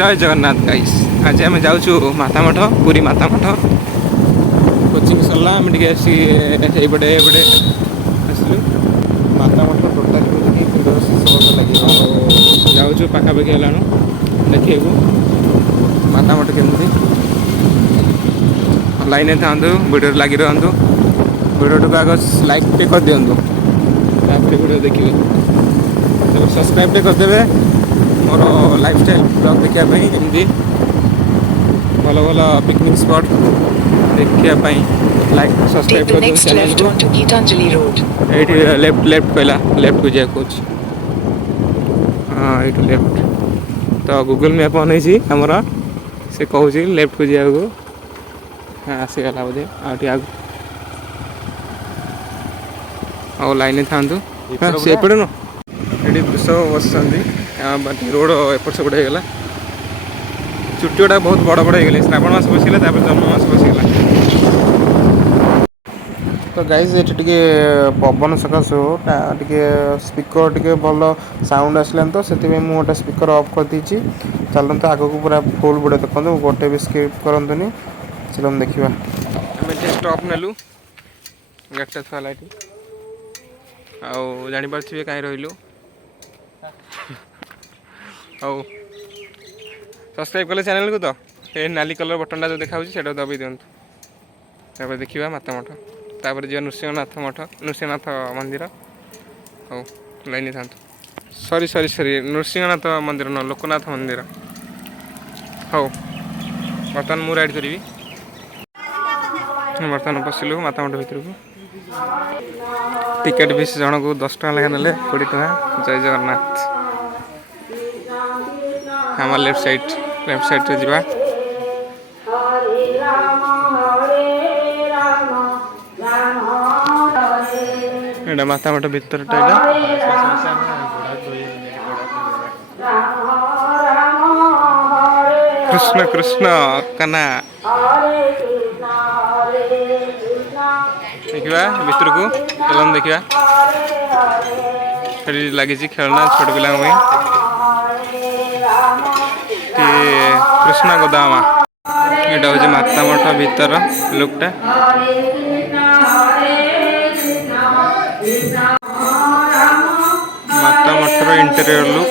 जय जगन्नाथ गाइस। आज आम जाऊँ माता मठ पुरी माता मठ कोचिंग सरला आम टे आसपटे एपटे आसलु माता मठ टोटाल भिड़ शेष लगे जाऊँ पाखापाखि है देखा माता मठ केमती लाइन था वीडियो लगी रुँ वीडियो को आग लाइक टे कर दिंतु वीडियो देखिए सब्सक्राइब टे करदे मोर लाइफस्टाइल ब्लॉग देखापी एमती भल भल पिकनिक स्पॉट देखापी लाइक सब्सक्राइब कर चैनल को ये लेफ्ट लेफ्ट कहला लेफ्ट को जाए हाँ ये लेफ्ट तो गूगल मैप ऑन होमर से कहूँ लेफ्ट को जाए हाँ आसीगला बोधे आगे और लाइन था सेपटे न ये वृषभ बस रोड एपट सेपट होगा चुट्टी गुड़ा बहुत बड़ बड़ हो श्रावण मास बसगला जन्म मास बसगला तो गाइज ये पवन सकाशु टे स्पीकर टे भल साउंड आसला तो से मुझे स्पीकर ऑफ कर दीची चलते आग को पूरा फुल वीडियो देखते गोटे भी स्किप करंतुनी चलो देखा आम स्टॉप नेलु गाड़ीटा थोड़ा आउ जापारे कहीं रही आउ सब्सक्राइब कले चैनल को तो ये नाली कलर बटनटा जो देखा से दबाई दिखाँ देखा माता मठ तापर जी नृसिंहनाथ मठ नृसिंहनाथ मंदिर हाँ लाइन था सरी सरी सरी नृसिंहनाथ मंदिर न लोकनाथ मंदिर हाँ बर्तमान मुझे राइड करी बर्तमान पशिलु माता मठ भर को टिकेट भी जन को 10 टका लेखा ना 20 टका जय जगन्नाथ हमार लेफ्ट साइड रे जीवा एटा माता मठ भीतर कृष्ण कृष्ण कना देखा भीतर को चलन देखा लगी खेलना छोट पिला कृष्ण गोदामा यहाँ हूँ माता मठ भीतर लुकटा माता मठर interior look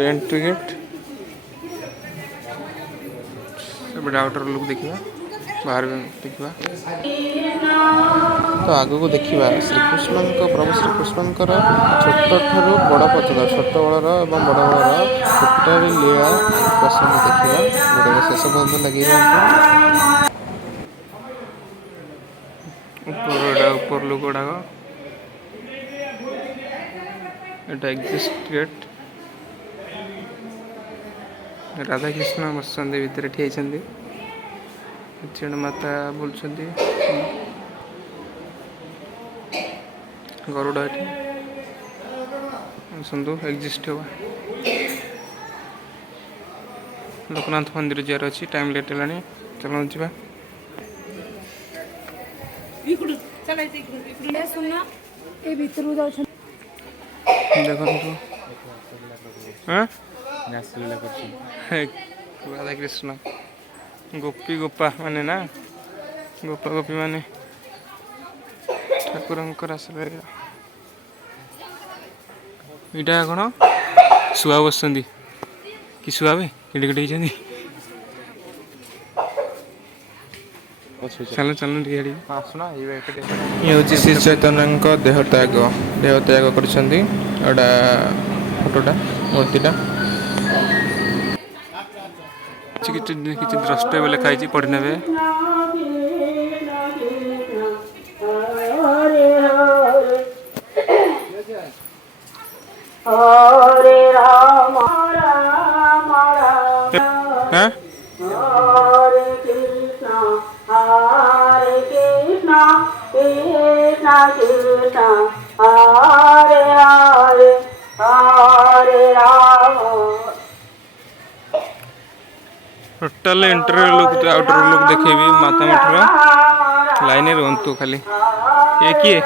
entry gate outer look देखा बाहर देखा तो आग को देखा श्रीकृष्ण प्रभु श्रीकृष्ण छोट ठार बड़ पचर छोट बड़र और बड़ बड़र टोटाली लीला पसंद देखा वीडियो शेष पर्यटन लगे ऊपर लुक गुड़ाक एटा एग्जिट गेट राधाकृष्ण बसंत भितर ठिया जन माता बोलुं गरुड़ आसतु एग्जिस्ट हुआ लोकनाथ मंदिर जार अच्छी टाइम लेट है चलो जा देखो राधा कृष्ण गोपी गोपा माने ना गोपा गोपी माने ठाकुर आश्रय इटा कौन शुआ बस कि शुआ भी किटे किटे चलो चलो ये हूँ श्री चैतन्य देहत्याग कर फोटोटा मूर्तिटा किसी द्रष्टव्य लिखाई पढ़ी ने Hare Ram Ram Ram Hare Krishna Krishna Krishna Hare Hare Hare Ram total interview look outer look देखेबी माता मठर लाइन रुहतु खाली ये किए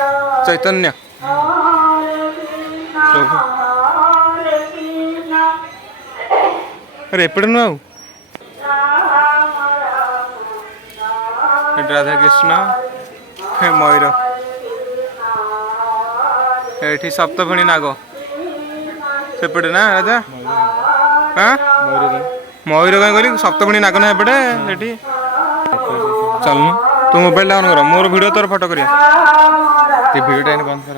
चैतन्य प्रभु अरे एपटे नु आउ राधा कृष्ण हे मयूर एठी सप्तफणी नाग सेपटे ना राजा हाँ मयूर कहीं कहली सप्तफणी नाग ना एपटे सेठी चलनु तू मोबाइल ऑन कर मोर वीडियो तोर फोटो करिया वीडियो टाइम बंद कर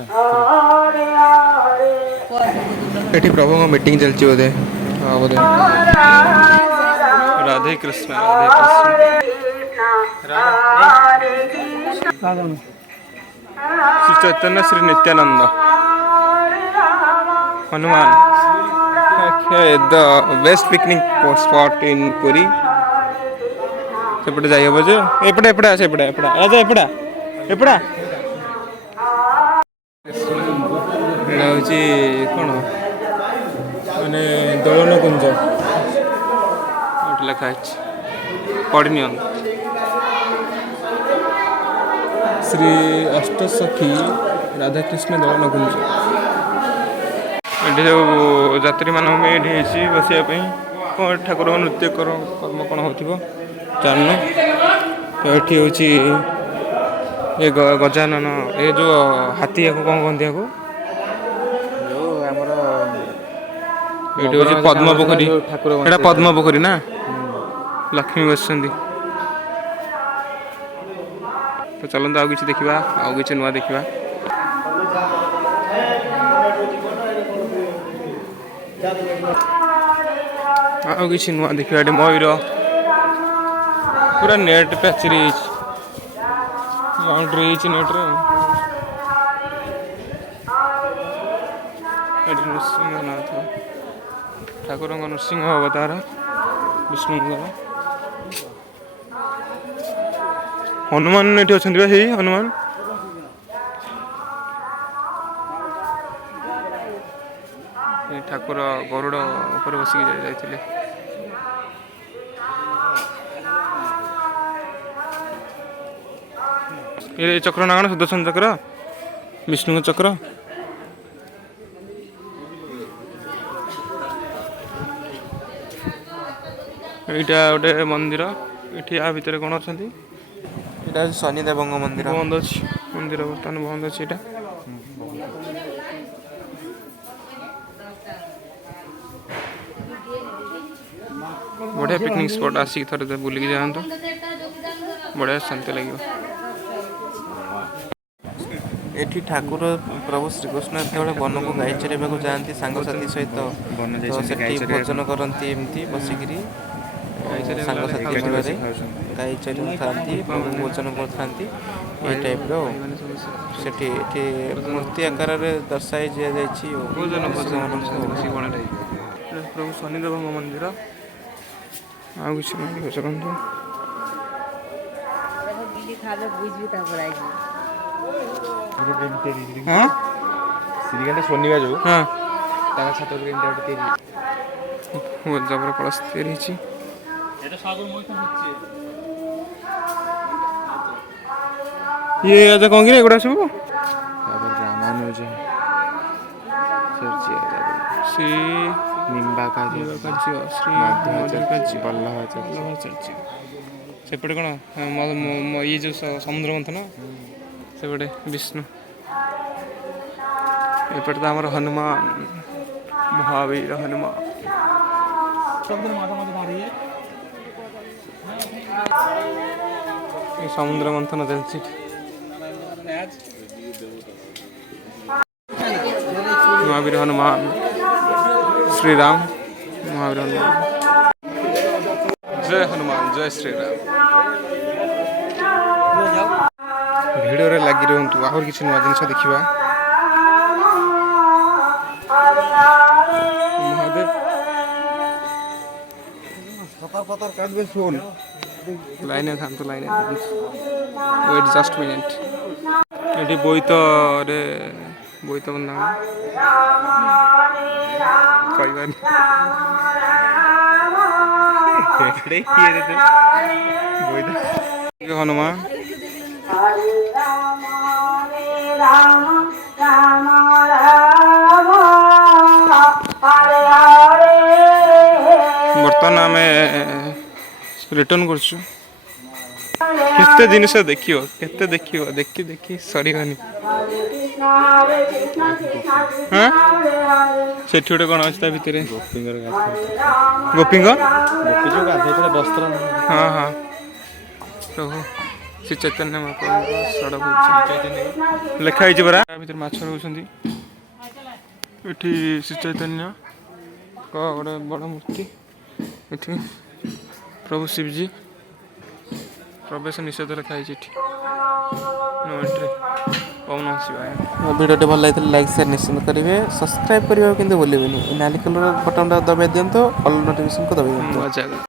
एठी प्रभु को मीटिंग चलची बोधे हां बोधे Radhe Krishna Shri Chaitanya Shri Nityananda Hanuman the best picnic spot in Puri सेपटे जाई हबो जे एपटे एपटे आसे एपटे एपटा राजा एपटा एपटा एटा होची कोन माने दलन कुंज एटा लिखा अछि पढ़नियन श्री अष्टसखी राधाकृष्ण दलन कुंज ये जो यात्री मान ये बसिया कौन ठाकुर नृत्य कर्म कौन हो जानू तो ये हूँ ये गजानन ये जो हाथी को कौन कहते ये हूँ पद्म पोखरी एटा पद्म पोखरी ना लक्ष्मी बस तो चलते आउ कि देखा आउ कि नुआ देखा आउ कि नुआ देखा मयूर पूरा नेट पैचरी बाउंड्री नेट्रे नृसिंहनाथ ठाकुर नृसिंह अवतार विष्णु हनुमान ये अच्छा हनुमान ठाकुर गरुड़ ऊपर बसिक जाइए ये चक्र ना कौन सुदर्शन चक्र विष्णु चक्र यहाँ गोटे मंदिर ये भितर कौन अच्छा यहाँ शनिदेव मंदिर बंद अच्छी मंदिर बर्तमान बंद अच्छी यहाँ बढ़िया पिकनिक स्पॉट आसिक थे बुलिकी जातु बढ़िया शांति लगे एठी ठाकुर प्रभु श्रीकृष्ण जो वन को गाई चरवा जाती सांगसाथी सहित तो भोजन करती एमती बसिकी सांगसाथी मेल गाई चर था प्रभु भोजन करता टाइप मूर्ति आकार दर्शाई दिया प्रभु शनिदेव मंदिर आउ कि चलते शनिवार जो हाँ छात जबर कलश तैयारी ये आज कौन कि एगुड़ा सब श्री निम्बाकाजी श्री वल्लभाचार्य सेपटे कौन ये जो समुद्र मंथन सेपटे विष्णु एपटे तो आमर हनुमान महावीर हनुमान समुद्र मंथन चलती महावीर हनुमान श्री राम महावीर हनुमान जय हनुमान जय श्री राम भिडियो रे लगी रहतु आहुर किसी नुआ जिन देखा महादेव लाइन था लाइन वेट जस्ट मिनिट ये बोईत रे बोईत बना हनुमान राम राम राम रिटर्न करछु केते जिनिस देखियो केते देखियो देखी देखी सरीगनी हां सेठी गोटे कोन अछि ता भितरे गोपिंग हाँ हाँ प्रभु श्री चैतन्य महाप्रभु सड़क लिखा है बरा भीतर माछ रहउछंदी एठी श्री चैतन्य को गोटे बड़ मूर्ति एठी प्रभु शिवजी प्रवेश निषेध लिखा है नो एंट्री ओम नमः शिवाय। वीडियो भल लगे लाइक शेयर निश्चित करेंगे सब्सक्राइब करने कि भूलें नाली कलर बटन दबाई दिंतु ऑल नोटिफिकेशन को दबाई दिंतु।